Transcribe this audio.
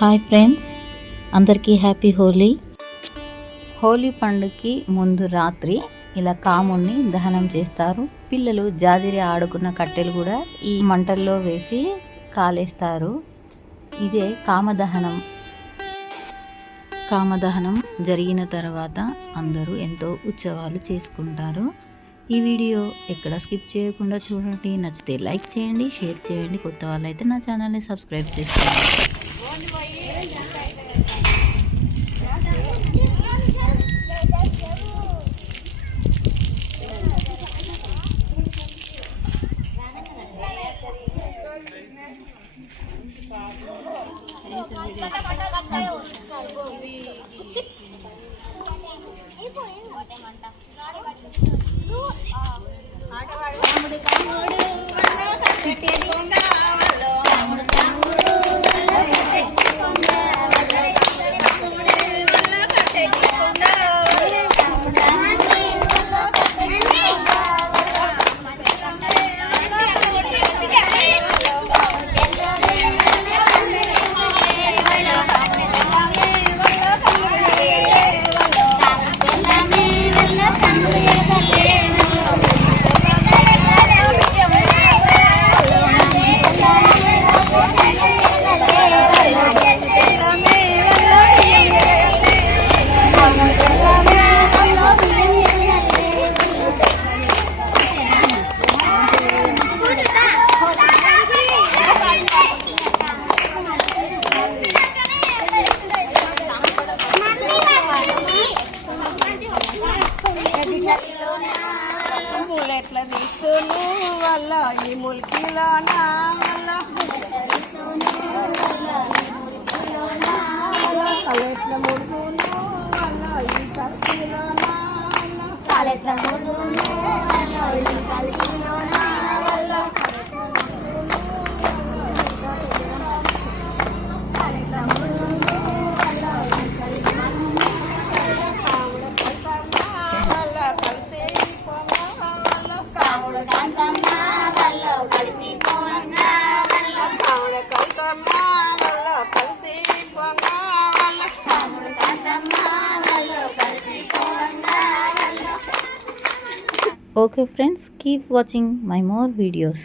Hi friends, అందరికీ happy Holi. Holi పండుగకి ముందు రాత్రి ఇలా కాముని దహనం చేస్తారు. పిల్లలు జాజిరి ఆడుకున్న కట్టెలు కూడా ఈ మంటల్లో వేసి కాలేస్తారు. ఇదే కామదహనం జరిగిన తర్వాత అందరూ ఎంతో ఉత్సవాలు చేసుకుంటారు. ఈ వీడియో ఎక్కడ స్కిప్ చేయకుండా చూడండి. నచ్చితే లైక్ చేయండి, షేర్ చేయండి. కొత్త వాళ్ళైతే నా ఛానల్ని సబ్స్క్రైబ్ చేసుకోండి. ఎట్లా తీసుకోను వల్ల ఈ ముల్కిలో ఎట్లా ముడుకును వల్ల ఈ కలిసిలో Okay friends, keep watching my more videos.